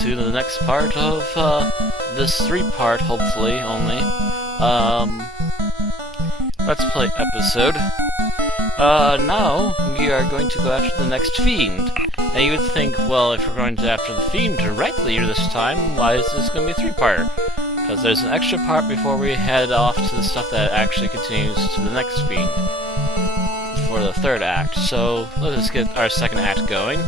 to the next part of this 3-part, hopefully, only, Let's Play episode. Now we are going to go after the next Fiend. And you would think, well, if we're going to after the Fiend directly this time, why is this going to be a 3-parter? Because there's an extra part before we head off to the stuff that actually continues to the next Fiend for the 3rd act. So let us get our 2nd act going.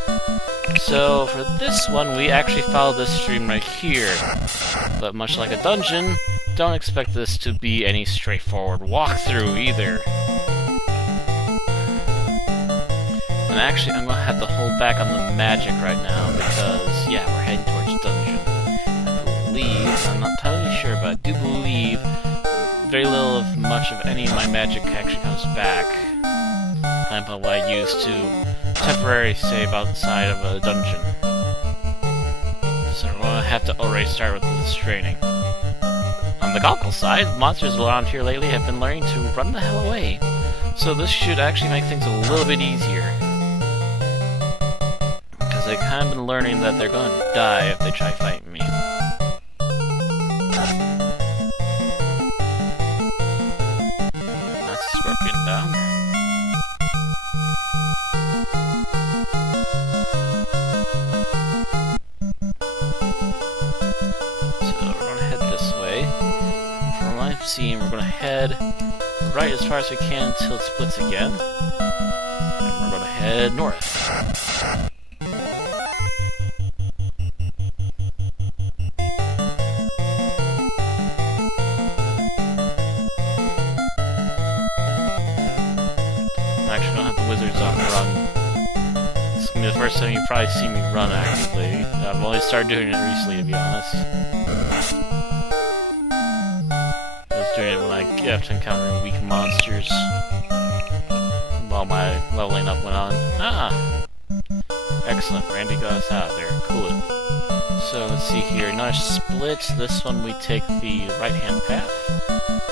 So for this one, we actually followed this stream right here. But much like a dungeon, don't expect this to be any straightforward walkthrough either. And actually, I'm going to have to hold back on the magic right now because, yeah, we're heading towards dungeon. I believe, I'm not entirely sure, but I do believe very little of much of any of my magic actually comes back. Kind of what I used to temporarily save outside of a dungeon. So we're going to have to already start with this training. On the goggle side, monsters around here lately have been learning to run the hell away. So this should actually make things a little bit easier. Because they've kind of been learning that they're going to die if they try fighting me. That's the scorpion down. We're gonna head right as far as we can until it splits again. And we're gonna head north. I'm actually gonna have the wizards on run. This is gonna be the first time you probably see me run actively. I've only started doing it recently, to be honest. Doing it when I get to encountering weak monsters while my leveling up went on. Ah! Excellent, Randy got us out of there. Cool. So let's see here. Another split. This one we take the right-hand path,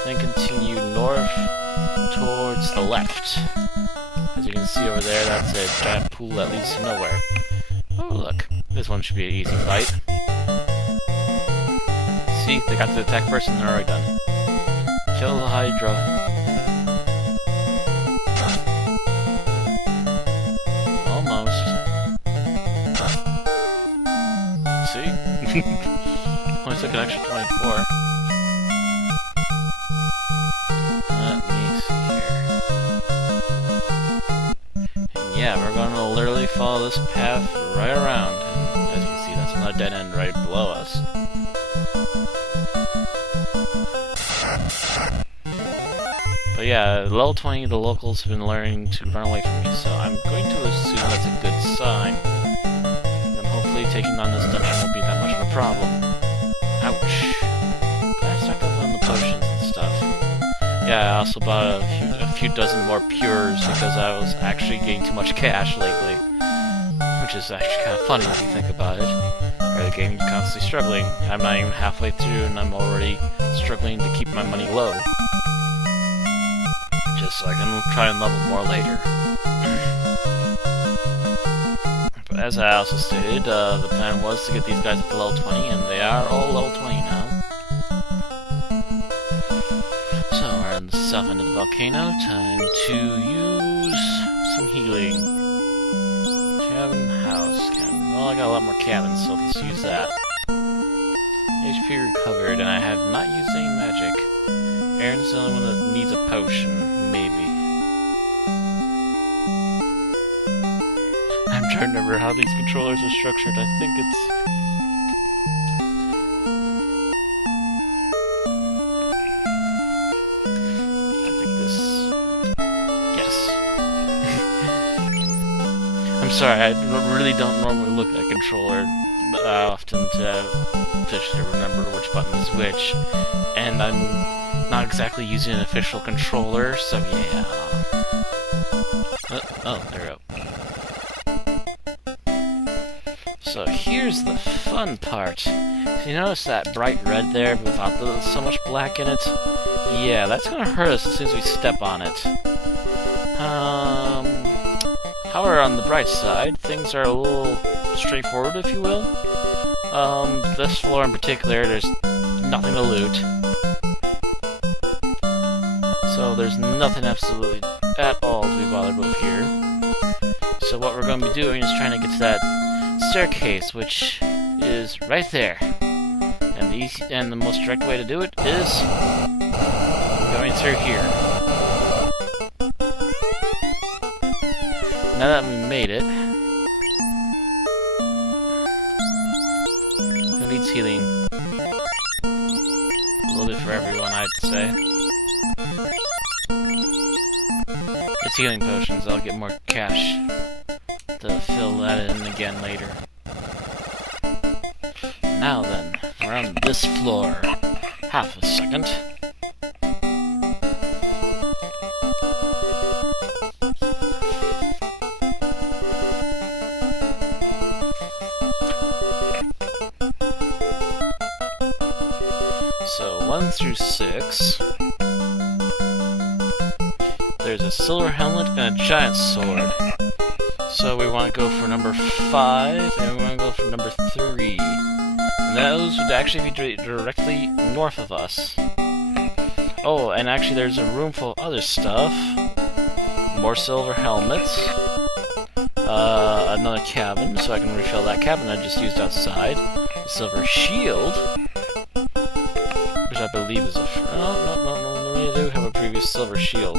then continue north towards the left. As you can see over there, that's a giant pool that leads to nowhere. Oh look, this one should be an easy fight. See, they got to the attack first and they're already done. Kill the Hydra. Almost. See? Only took an extra 24. Let me see here. And yeah, we're gonna literally follow this path right around. And as you can see, that's another dead end right below us. But yeah, level 20, the locals have been learning to run away from me, so I'm going to assume that's a good sign. And hopefully taking on this dungeon won't be that much of a problem. Ouch. Glad I stocked up on the potions and stuff. Yeah, I also bought a few dozen more pures because I was actually getting too much cash lately. Which is actually kind of funny if you think about it. Or the game, you're constantly struggling. I'm not even halfway through and I'm already struggling to keep my money low. Just so I can try and level more later. But as I also stated, the plan was to get these guys to level 20, and they are all level 20 now. So we're on the south end of the volcano. Time to use some healing. Cabin, house, cabin. Well, I got a lot more cabins, so let's use that. HP recovered, and I have not used any magic. Aaron's the only one that needs a potion, maybe. I'm trying to remember how these controllers are structured. I think this... Yes. I'm sorry, I really don't normally look at a controller often to remember which button is which. And I'm not exactly using an official controller, so yeah. Oh, there we go. So here's the fun part. You notice that bright red there without so much black in it? Yeah, that's gonna hurt us as soon as we step on it. However, on the bright side, things are a little straightforward, if you will. This floor in particular, there's nothing to loot. So there's nothing absolutely at all to be bothered with here. So what we're going to be doing is trying to get to that staircase, which is right there. And the most direct way to do it is going through here. Now that we made it, who needs healing? A little bit for everyone, I'd say. It's healing potions, I'll get more cash to fill that in again later. Now then, we're on this floor. Half a second. So, 1 through 6. There's a silver helmet and a giant sword. So we want to go for number 5, and we want to go for number 3. And those would actually be directly north of us. Oh, and actually there's a room full of other stuff. More silver helmets. Another cabin, so I can refill that cabin I just used outside. A silver shield. Which I believe is a... No, we do have a previous silver shield.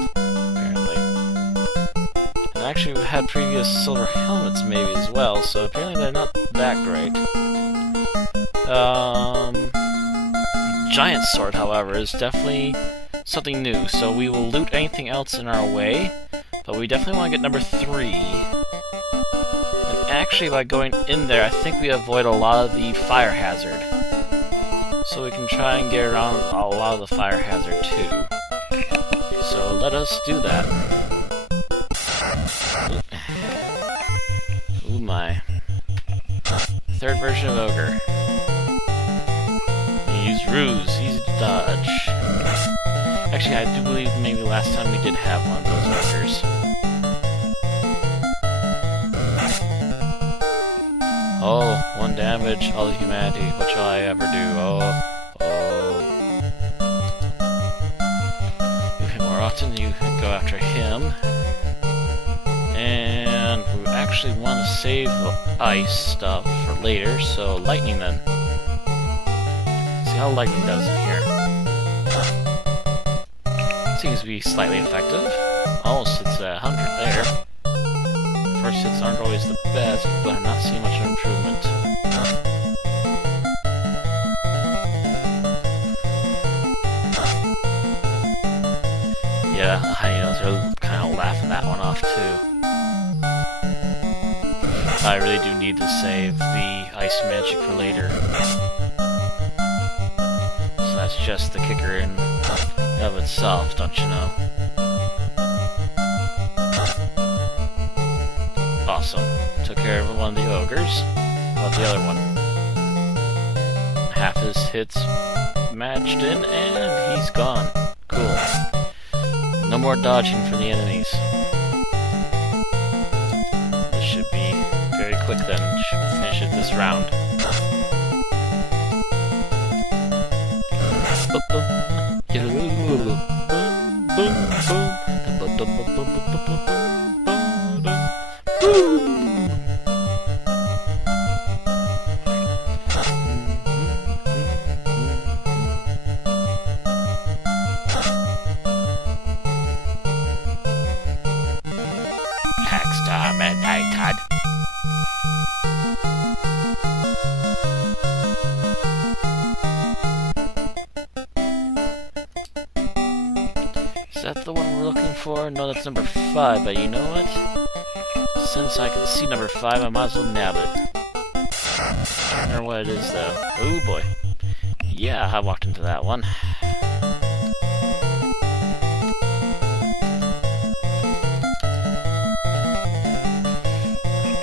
Actually, we had previous silver helmets maybe as well, so apparently they're not that great. Giant sword, however, is definitely something new, so we will loot anything else in our way, but we definitely want to get number 3. And actually, by going in there, I think we avoid a lot of the fire hazard. So we can try and get around a lot of the fire hazard too. So let us do that. Ooh my. Third version of Ogre. You use ruse, easy to dodge. Actually, I do believe maybe last time we did have one of those ogres. Oh, 1 damage, all the humanity. What shall I ever do? Oh. You hit more often, you go after him. And we actually want to save the ice stuff for later, so lightning then. See how lightning does in here. Seems to be slightly effective. Almost hits 100 there. First hits aren't always the best, but I'm not seeing much of an improvement. Yeah, they're kind of laughing that one off too. I really do need to save the ice magic for later. So that's just the kicker in of itself, don't you know? Awesome. Took care of one of the ogres. How about the other one? Half his hits matched in, and he's gone. Cool. No more dodging for the enemies. This should be very quick then. Should finish it this round. Time at night, Todd. Is that the one we're looking for? No, that's number 5, but you know what? Since I can see number 5, I might as well nab it. Can't remember what it is, though. Oh boy. Yeah, I walked into that one.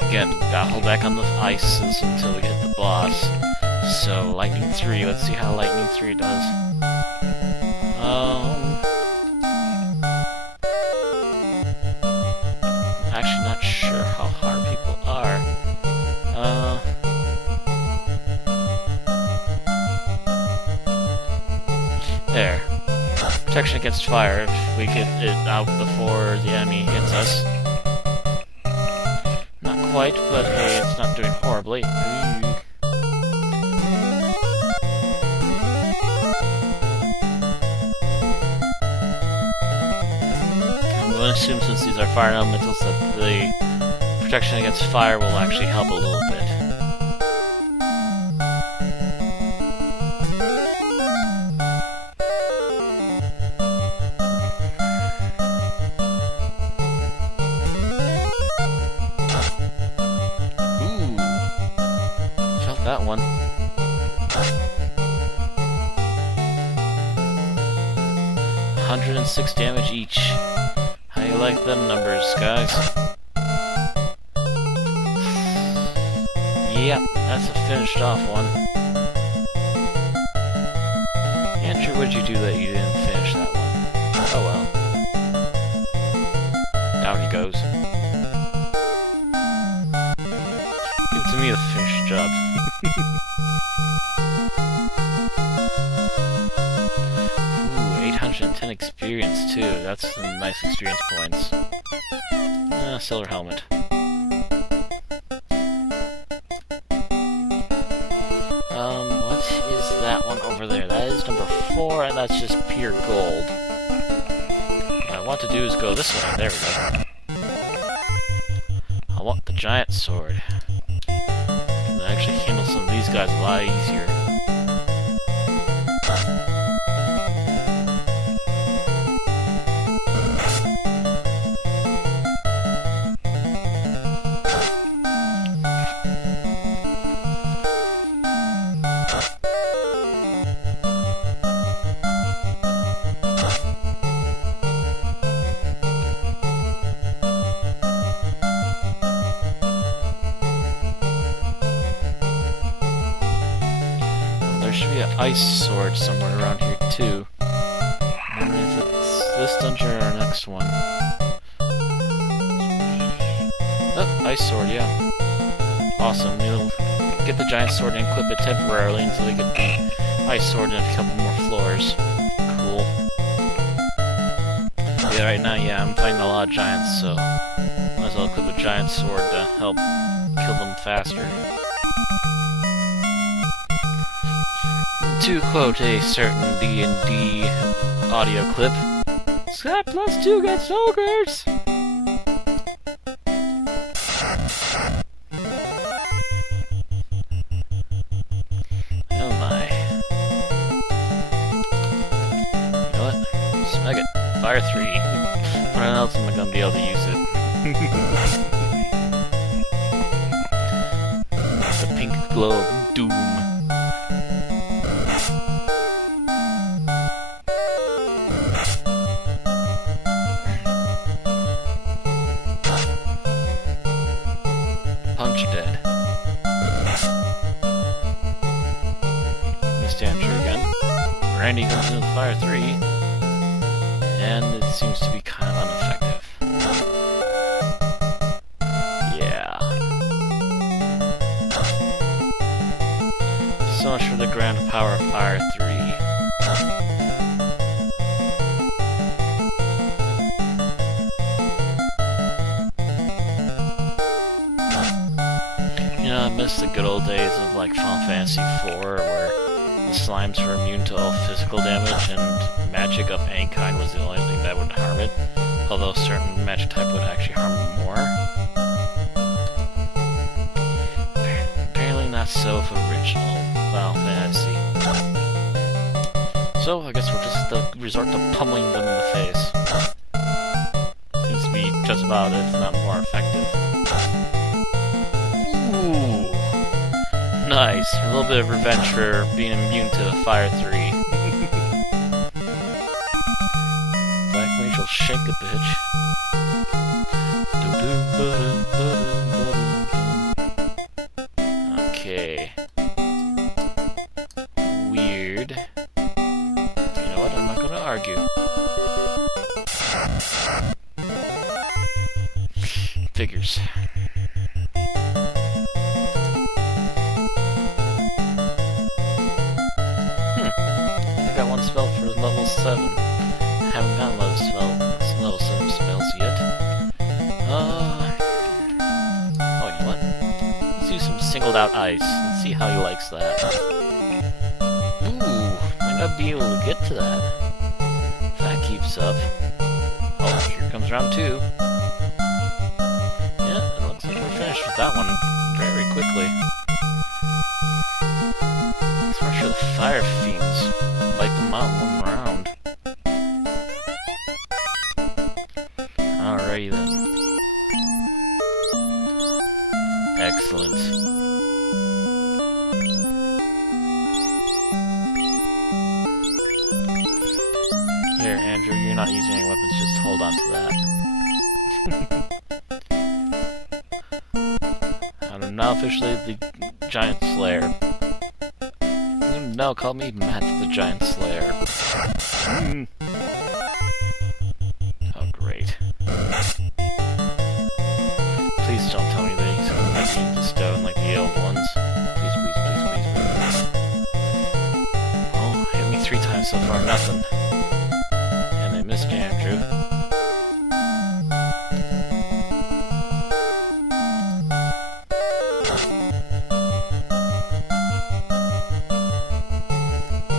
Again, gotta hold back on the ices until we get the boss. So, Lightning 3, let's see how Lightning 3 does. Actually not sure how hard people are. There. Protection against fire if we get it out before the enemy hits us. Not quite, but hey, it's not doing horribly. Ooh. I'm going to assume since these are fire elementals that the protection against fire will actually help a little bit. That one. 106 damage each. How you like them numbers, guys? Yep, that's a finished off one. Andrew, what'd you do that you didn't finish that one? Oh well. Down he goes. Give it to me to finish the job. Ooh, 810 experience too. That's some nice experience points. Silver helmet. What is that one over there? That is number 4, and that's just pure gold. What I want to do is go this way. There we go. I want the giant sword. Actually handle some of these guys a lot easier. There should be an ice sword somewhere around here too. And if it's this dungeon or our next one. Oh, ice sword, yeah. Awesome. We'll get the giant sword and equip it temporarily until we get the ice sword and a couple more floors. Cool. Yeah, right now, yeah, I'm fighting a lot of giants, so might as well equip a giant sword to help kill them faster. To quote a certain D&D audio clip, Scott plus 2 gets ogres! Oh my. You know what? Snug it. Fire 3. When else am I gonna be able to use it? The pink glow of doom. Punch dead. Missed Andrew again. Randy comes into the fire 3. And it seems to be kind of ineffective. Yeah. So much for the grand power of fire 3. You know, I miss the good old days of like Final Fantasy IV, where the slimes were immune to all physical damage, and magic of any kind was the only thing that would harm it. Although certain magic type would actually harm it more. Apparently not so for original Final Fantasy. So I guess we'll just resort to pummeling them in the face. Seems to be just about, if not more effective. Ooh, nice. A little bit of revenge for being immune to the Fire 3. Black Mage will shake a bitch. Okay. Weird. You know what? I'm not gonna argue. Figures. I got one spell for level 7. I haven't gotten level 7 spells yet. Oh, you know what? Let's do some singled out ice and see how he likes that. Ooh, might not be able to get to that. If that keeps up. Oh, here comes round 2. Yeah, it looks like we're finished with that one very quickly. Let's rush for the fire fiends. Wipe them out in one round. Alrighty then. Excellent. Here, Andrew, you're not using any weapons, just hold on to that. I'm now officially the Giant Slayer. You now call me Matt the Giant Slayer. Oh, great. Please don't tell me that he's gonna make me into stone like the old ones. Please, please, please, please, please. Oh, hit me 3 times so far, nothing. And I missed Andrew.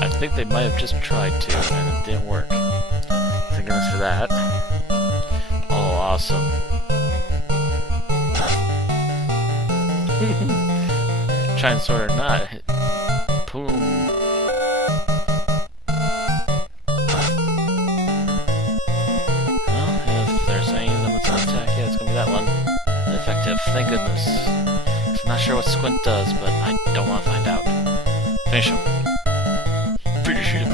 I think they might have just tried to, and it didn't work. Thank goodness for that. Oh, awesome. Giant sword or not, boom. Well, if there's any of them that's on attack, yeah, it's gonna be that one. Effective, thank goodness. I'm not sure what Squint does, but I don't want to find out. Finish him. Finish him.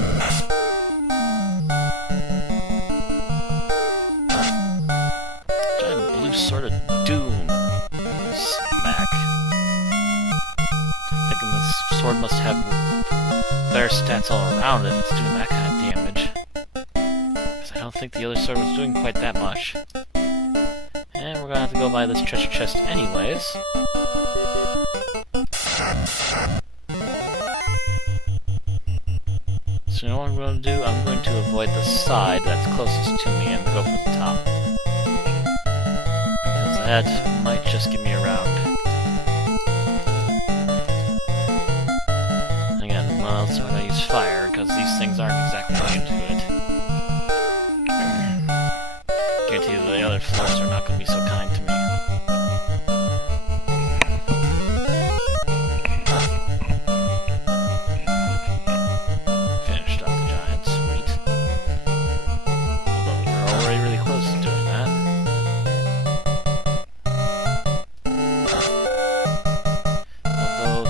Giant blue sword of doom. Smack. Thinking this sword must have better stats all around if it's doing that kind of damage. Because I don't think the other sword was doing quite that much. And we're gonna have to go buy this treasure chest anyways. So you know what I'm going to do? I'm going to avoid the side that's closest to me and go for the top. Because that might just get me around. Again, what else am I going to use fire? Because these things aren't exactly immune to it. Guarantee you the other floors are not going to be so kind to me.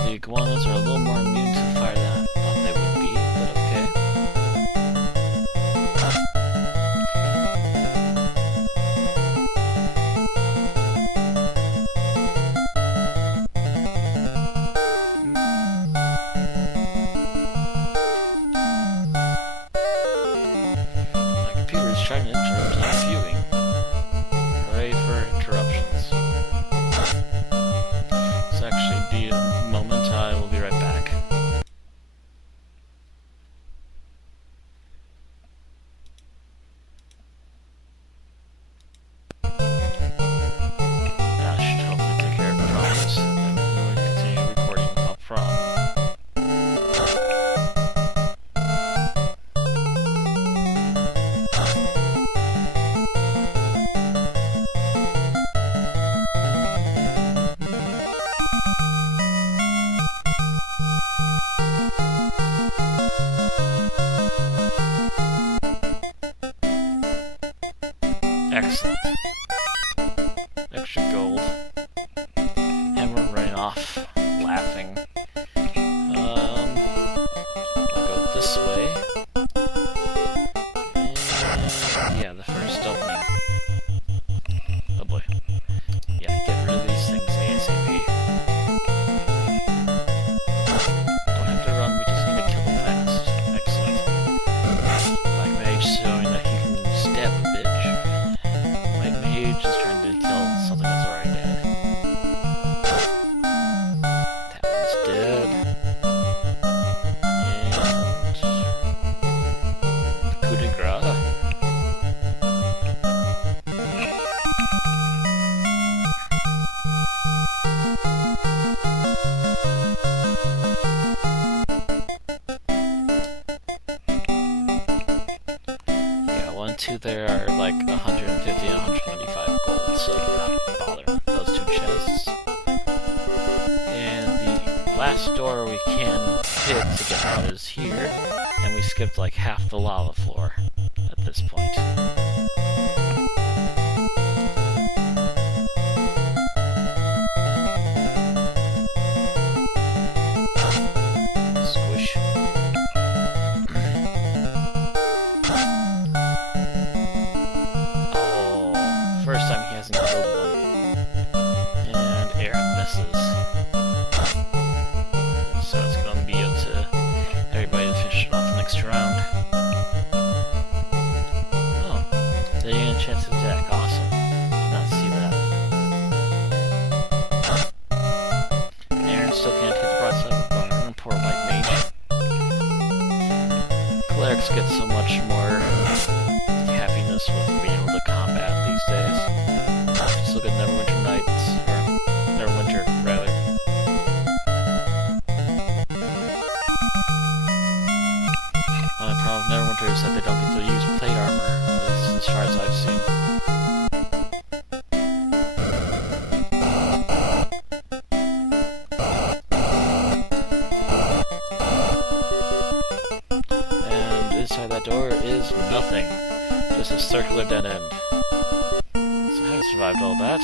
Iguanas are a little more immune to fire than I thought they would be, but okay. My computer is trying to interrupt my viewing. Hooray for interruptions. It's actually be a moment. I will be right back. That should hopefully take care of the problems, and I'm going to continue recording up front. Excellent. Extra gold. And we're running off, laughing. I'll go this way. And yeah, the first opening. Oh boy. Yeah, get rid of these things ASAP. Don't have to run, we just need to kill them fast. Excellent. Black Mage showing that he can stab a bitch. White Mage is trying to kill something that's already dead. That one's dead. And two there are like 150 and 125 gold, so we're not bothering with those two chests. And the last door we can hit to get out is here, and we skipped like half the lava floor at this point. Squish. Oh, first time he hasn't killed one. And Aaron misses. So it's going to be up to everybody to finish it off next round. Oh, they get a chance to attack. Awesome. Did not see that. Aaron still can't hit the broadside of the barn. Poor white mage. Clerics get so much more happiness with being able to combat these days. Just look at Neverwinter Nights, or Neverwinter, rather. The problem with Neverwinter is that they don't get to use plate armor, at least as far as I've seen. And inside that door is nothing. Just a circular dead end. So how I survived all that.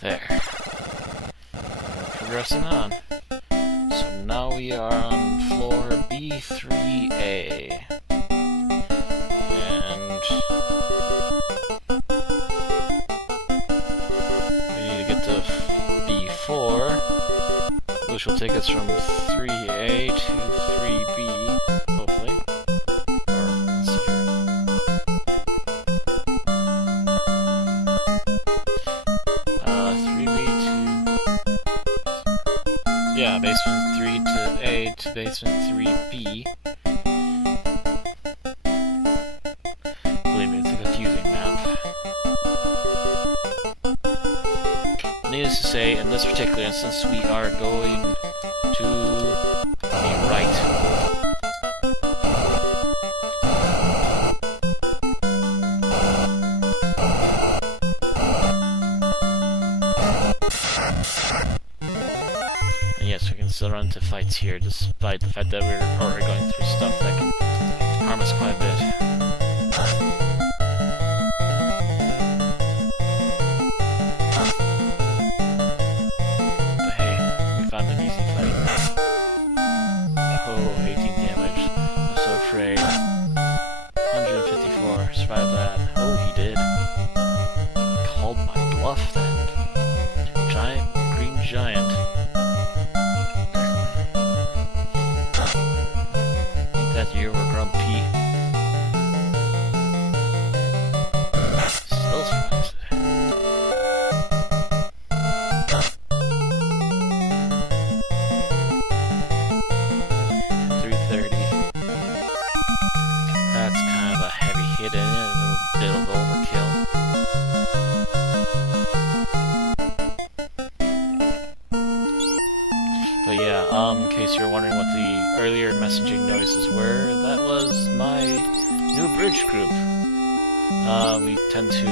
There. Progressing on. So now we are on floor B3A. And we need to get to B4, which will take us from 3A to 3B, hopefully. Or, let's see here. Yeah, basement 3 to A to basement 3B. Believe me, it's a confusing map. Needless to say, in this particular instance, we are going to the right. Yes, we can still run into fights here, despite the fact that we're already going through stuff that can harm us quite a bit. But hey, we found an easy fight. Oh, 18 damage. I'm so afraid. 154, survived that. Oh, he did. Called my bluff then. Giant, green giant. That you were grumpy. Still survives it. 330. That's kind of a heavy hit in it, a bit of overkill. But yeah, in case you're wondering what the earlier messaging noises were, that was my new bridge group. We tend to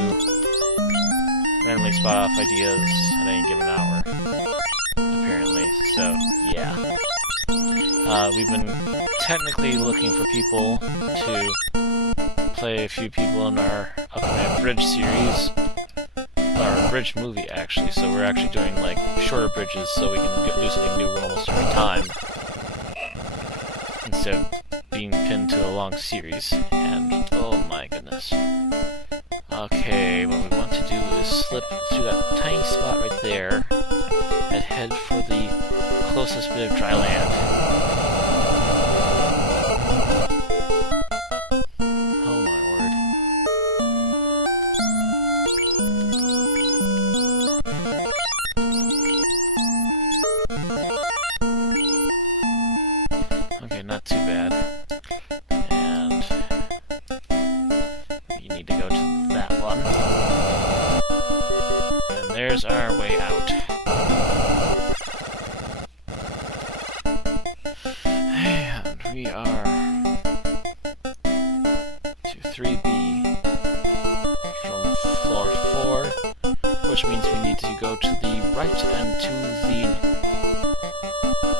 randomly spot off ideas at any given hour, apparently, so yeah. We've been technically looking for people to play a few people in our upcoming bridge series, or bridge movie actually, so we're actually doing like shorter bridges so we can do something new almost every time, instead of being pinned to a long series. And oh my goodness. Okay, what we want to do is slip through that tiny spot right there and head for the closest bit of dry land. Oh my word. Okay, not we are to 3B from floor 4, which means we need to go to the right and to the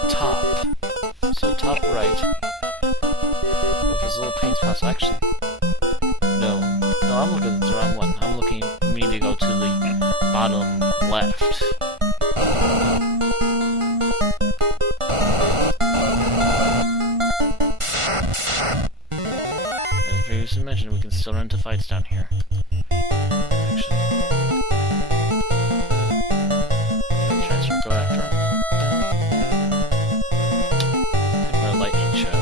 top. So top right, with his little paint spots. Actually, no, I'm looking at the wrong one. We need to go to the bottom left. As previously mentioned, we can still run into fights down here. Actually, transfer, go after him. What a lightning show.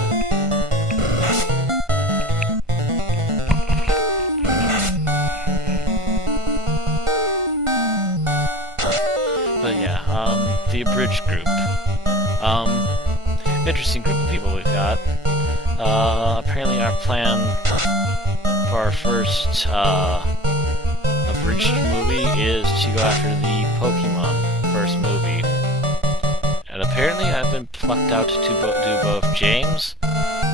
But yeah, the abridged group. Interesting group of people we've got. Apparently our plan for our first abridged movie is to go after the Pokemon first movie. And apparently I've been plucked out to do both James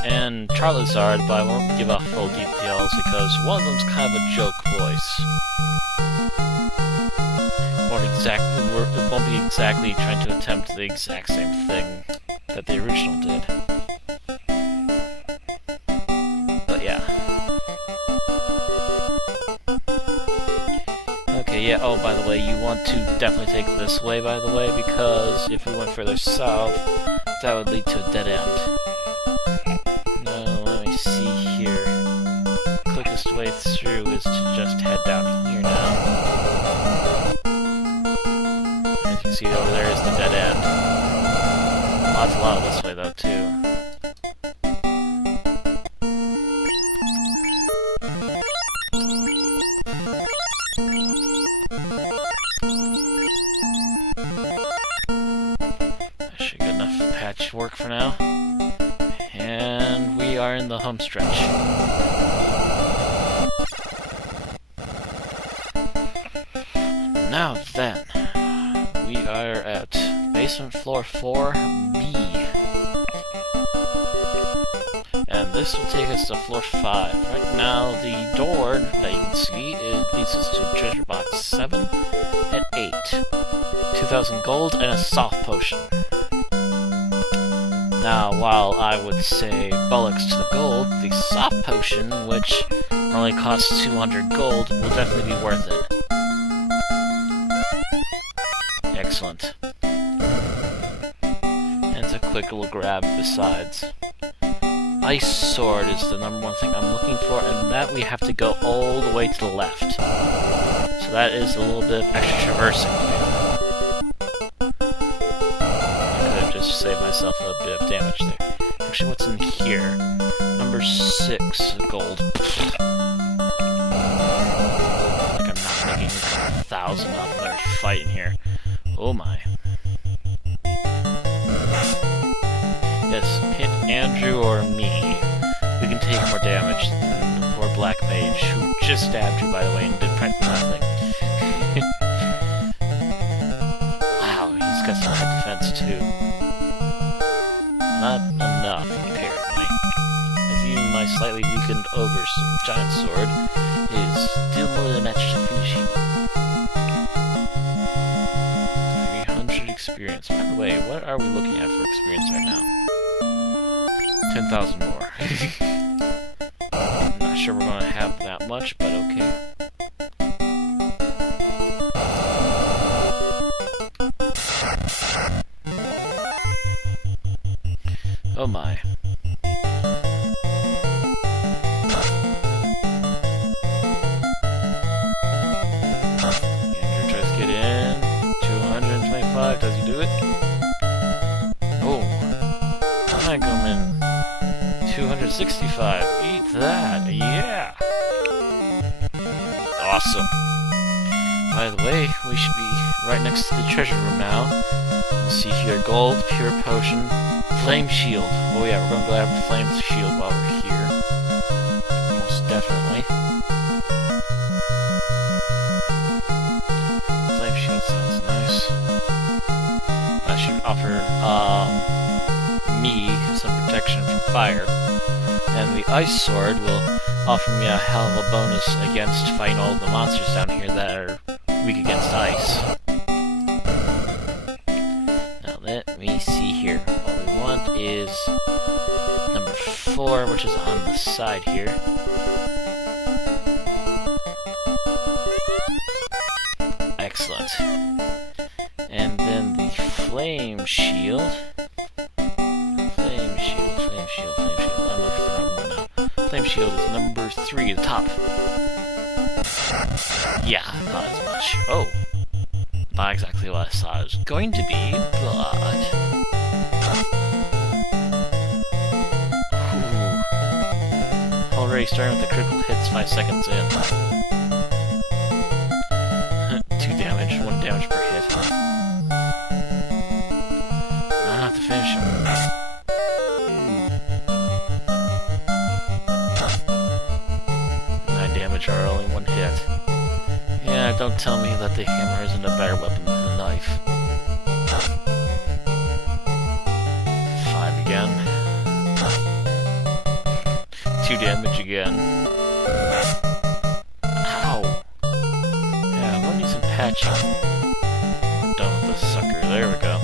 and Charizard, but I won't give out full details because one of them's kind of a joke voice. It won't be exactly trying to attempt the exact same thing that the original did. But yeah. Okay, yeah, oh, by the way, you want to definitely take this way, by the way, because if we went further south, that would lead to a dead end. Now, let me see here. The quickest way through is to just head down here now. As you can see over there is the dead end. Lots of lava this way though too. That should get enough patchwork for now. And we are in the home stretch. Now then, we are at basement floor 4B. And this will take us to floor 5. Right now, the door that you can see leads us to treasure box 7 and 8. 2,000 gold and a soft potion. Now, while I would say bollocks to the gold, the soft potion, which only costs 200 gold, will definitely be worth it. Excellent. And it's a quick little grab besides. Ice sword is the #1 thing I'm looking for, and that we have to go all the way to the left. So that is a little bit extra traversing. I could have just saved myself a bit of damage there. Actually, what's in here? Number 6 gold. Like I'm not making 1,000 off of every fight in here. Oh my. Yes, hit Andrew or me. We can take more damage than the poor Black Mage, who just stabbed you, by the way, and did practically nothing. Wow, he's got some high defense, too. Not enough, apparently. As even my slightly weakened ogre's giant sword is still more than a match to finish him. Experience. By the way, what are we looking at for experience right now? 10,000 more. I'm not sure we're going to have that much, but okay. Oh my. Andrew tries to get in. 225, does he do it? Oh. Megaman. 265. Eat that. Yeah. Awesome. By the way, we should be right next to the treasure room now. Let's see here. Gold, pure potion, flame shield. Oh yeah, we're going to go have the flame shield while we're here. Most definitely. Flame shield sounds nice. That should offer me some protection from fire. And the ice sword will offer me a hell of a bonus against fighting all the monsters down here that are weak against ice. Now let me see here. All we want is number 4, which is on the side here. Excellent. And then the flame shield. Flame shield. I'm looking for the wrong one now. Flame shield is number 3, the top. Yeah, not as much. Oh. Not exactly what I thought it was going to be, but... Ooh. Already starting with the critical hits 5 seconds in. 2 damage, 1 damage per hit. I have to finish him. 9 damage are only 1 hit. Yeah, don't tell me that the hammer isn't a better weapon than the knife. 5 again. 2 damage again. Ow! Yeah, I'm gonna need some patching. I'm done with this sucker. There we go.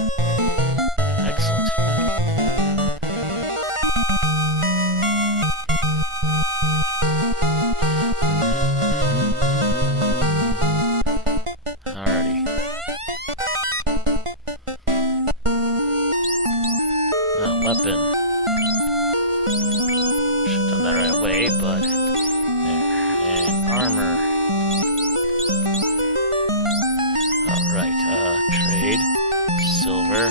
Excellent. Alrighty. Now, weapon. Should have done that right away, but... There. And armor. Alright, trade. Silver.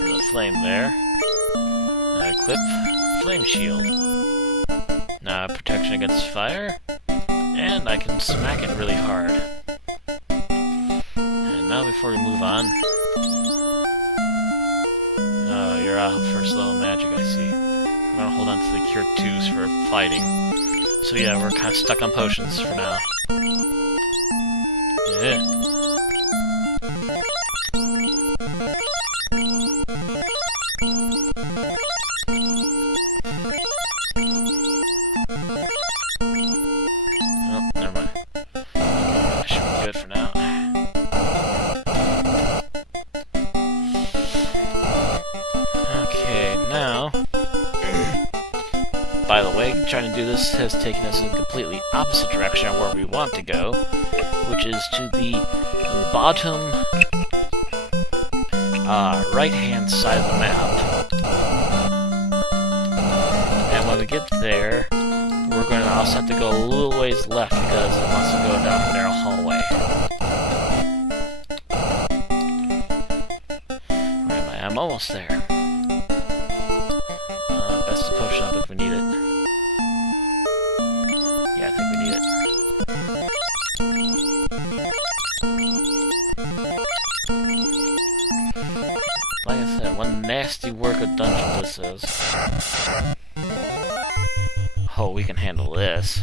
For the flame there. Now equip. Flame shield. Now protection against fire. And I can smack it really hard. And now before we move on... you're out of first level magic, I see. I'm gonna hold on to the cure 2s for fighting. So yeah, we're kind of stuck on potions for now. Yeah. Oh, never mind. That should be good for now. Okay, now... By the way, trying to do this has taken us in a completely opposite direction of where we want to go, which is to the bottom right-hand side of the map. And when we get there, we're going to also have to go a little ways left because it wants to go down a narrow hallway. Where am I? I'm almost there. Best to potion up if we need it. Yeah, I think we need it. Like I said, one nasty work of dungeon this is. Oh, we can handle this.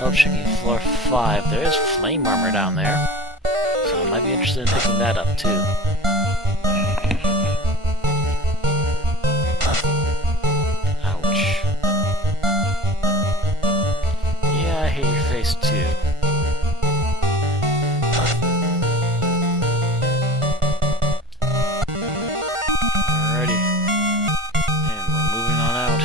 Oh, checking floor 5. There is flame armor down there. So I might be interested in picking that up too. Ouch. Yeah, I hate your face too. Alrighty. And we're moving on out.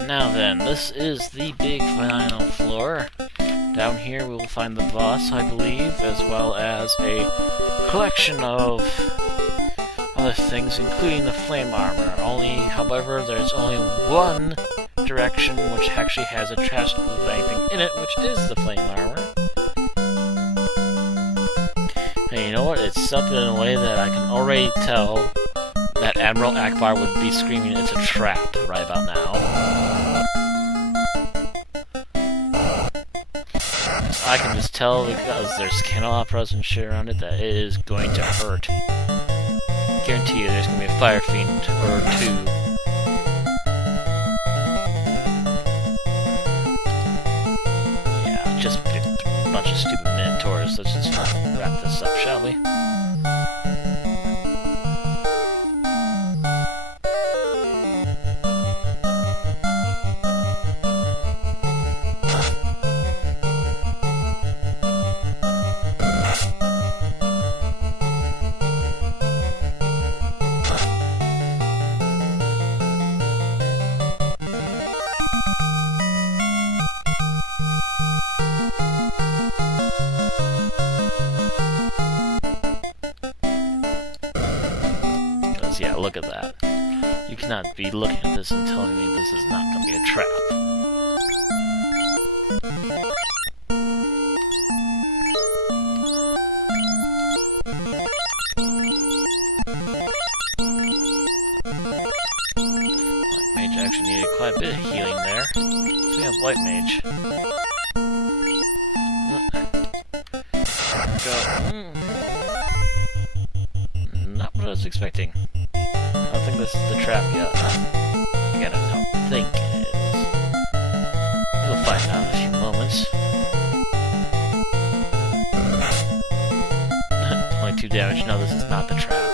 Now then, this is the big final floor. Down here we will find the boss, I believe, as well as a collection of other things, including the flame armor. However, there's only one direction which actually has a chest with anything in it, which is the flame armor. And you know what? It's set up in a way that I can already tell that Admiral Akbar would be screaming, "It's a trap," right about now. I can just tell, because there's candelabras and shit around it, that it is going to hurt. Guarantee you there's going to be a fire fiend or two. Yeah, just a bunch of stupid minotaurs. Let's just wrap this up, shall we? Yeah, look at that. You cannot be looking at this and telling me this is not going to be a trap. Black Mage actually needed quite a bit of healing there. So we have White Mage. Go. Not what I was expecting. I don't think this is the trap yet. Again, I don't think it is. We'll find out in a few moments. Only 2 damage. No, this is not the trap.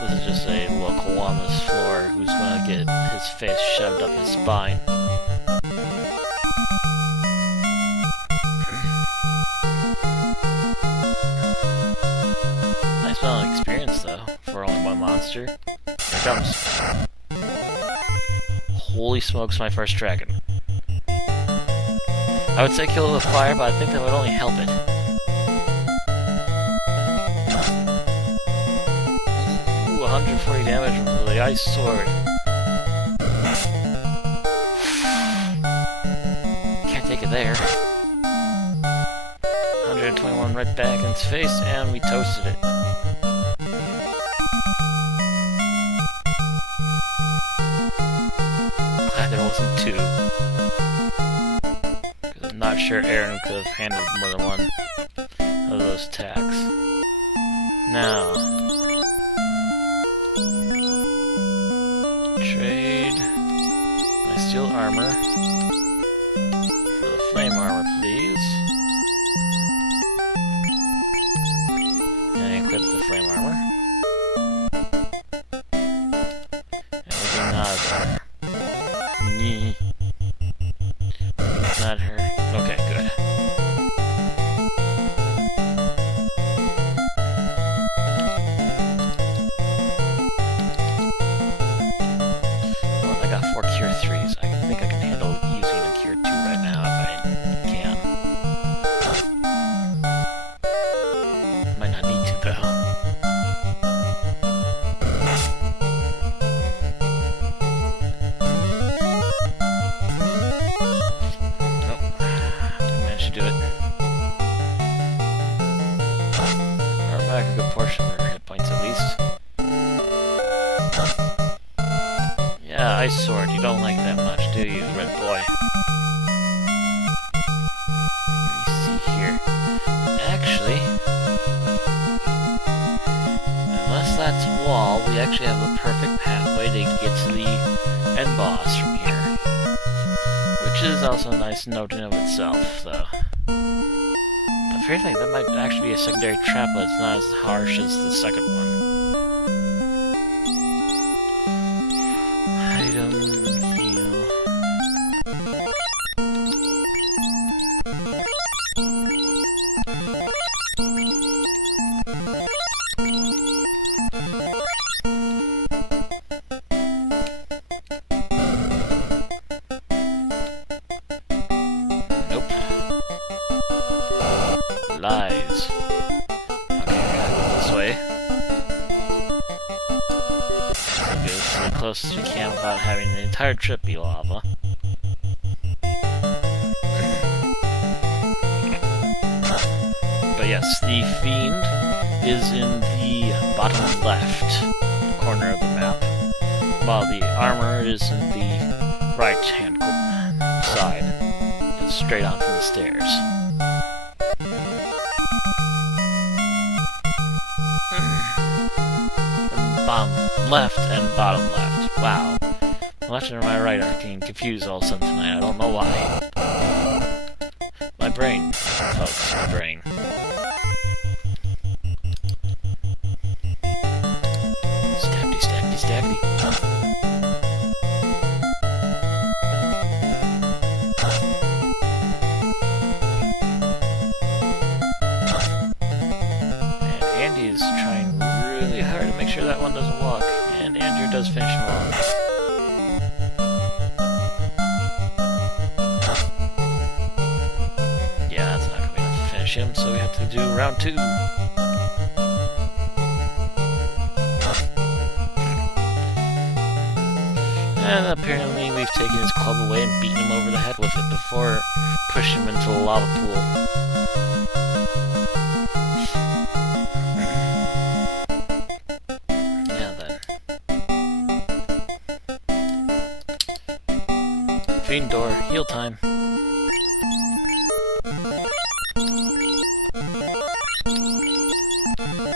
This is just a local on this floor who's gonna get his face shoved up his spine. Nice amount of experience, though, for only one monster. Here it comes. Holy smokes, my first dragon. I would say kill it with fire, but I think that would only help it. Ooh, 140 damage with the ice sword. Can't take it there. 121 right back in its face, and we toasted it. Glad there wasn't 2. Because I'm not sure Aaron could have handled more than one of those attacks. Now, trade my steel armor for the flame armor, please. And equip the flame armor. Everything out of there. It's not her. Okay, good. Well, I got 4 Cure 3s. I think I can handle using a Cure 2 right now if I can. Might not need to, though. Do it. Brought back a good portion of her hit points at least. Yeah, Ice Sword, you don't like that much, do you, red boy? Let me see here. Actually, unless that's wall, we actually have a perfect pathway to get to the end boss from here. Which is also a nice note in of itself, though. But for anything, that might actually be a secondary trap, but it's not as harsh as the second one. Item, heal. Nope. Lies. Okay, I gotta go this way. So go as close as we can without having the entire trip be lava. But yes, the Fiend is in the bottom left corner corner of the map, while the armor is in the right-hand side. It's straight on from the stairs. Bottom left and bottom left. Wow. My left and my right are getting confused all of a sudden tonight. I don't know why. My brain, folks, my brain. Stabby, stabby, stabby. And Andy is trying really hard to make sure that one doesn't walk. And Andrew does finish him off. Yeah, that's not going to be enough to finish him, so we have to do round 2. And apparently we've taken his club away and beaten him over the head with it before pushing him into the lava pool. Yeah, then. Fiend door, heal time.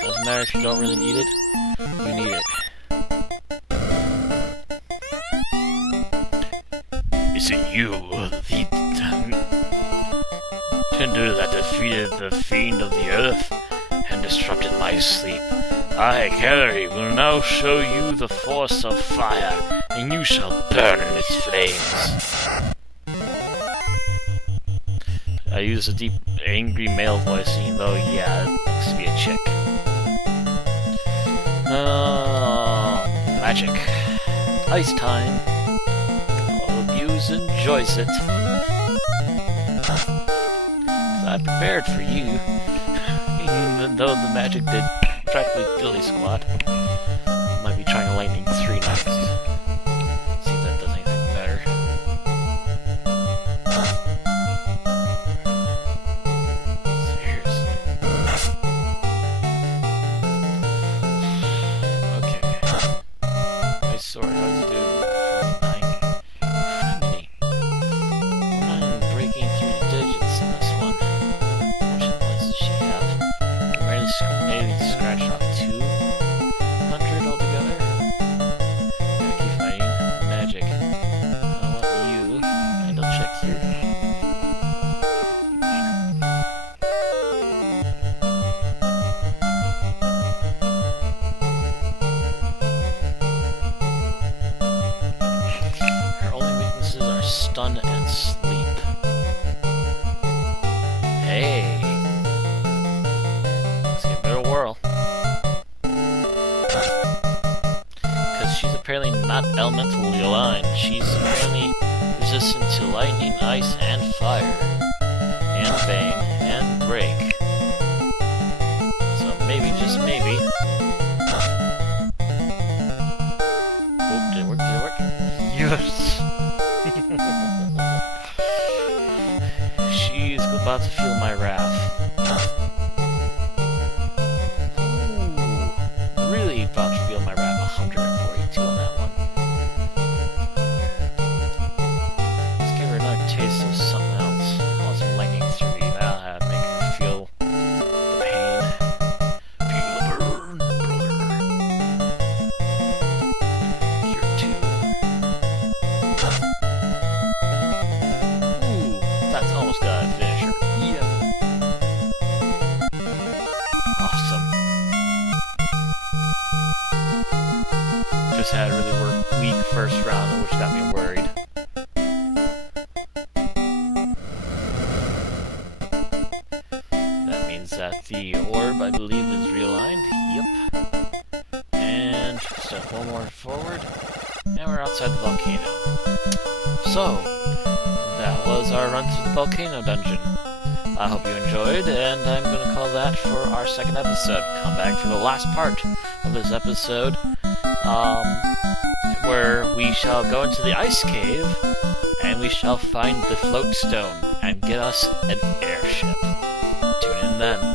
Doesn't matter if you don't really need it, you need it. Is it you, the tender that defeated the Fiend of the Earth and disrupted my sleep? I, Calorie, will now show you the force of fire, and you shall burn in its flames. I use a deep, angry male voice, even though, yeah, it looks to be a chick. Magic. Ice time. Enjoys it. 'Cause I prepared for you. Even though the magic did practically dilly squat. Might be trying lightning 3 next. See if that does anything better. Seriously. Okay. Ice sword, how does it do? Maybe scratch off 200 altogether. Gotta keep fighting. Magic. I want you. And I'll check here. Her only weaknesses are stun and sleep. Hey! Whirl. Because she's apparently not elementally aligned. She's apparently resistant to lightning, ice, and fire. And bane, and break. So maybe, just maybe. Oh, did it work? Did it work? Yes! She's about to feel my wrath. About to feel my wrath. 142 on that one. Let's give her another taste of something else. I want some lightning 3. That'll make her feel the pain. Feel the burn, brother. Cure 2. Ooh, that's almost got a finisher. Yeah. Awesome. Just had a really weak first round, which got me worried. That means that the orb, I believe, is realigned. Yep. And step 1 more forward. And we're outside the volcano. So, that was our run through the volcano dungeon. I hope you enjoyed, and I'm going to call that for our second episode. Come back for the last part of this episode. Where we shall go into the ice cave, and we shall find the float stone, and get us an airship. Tune in then.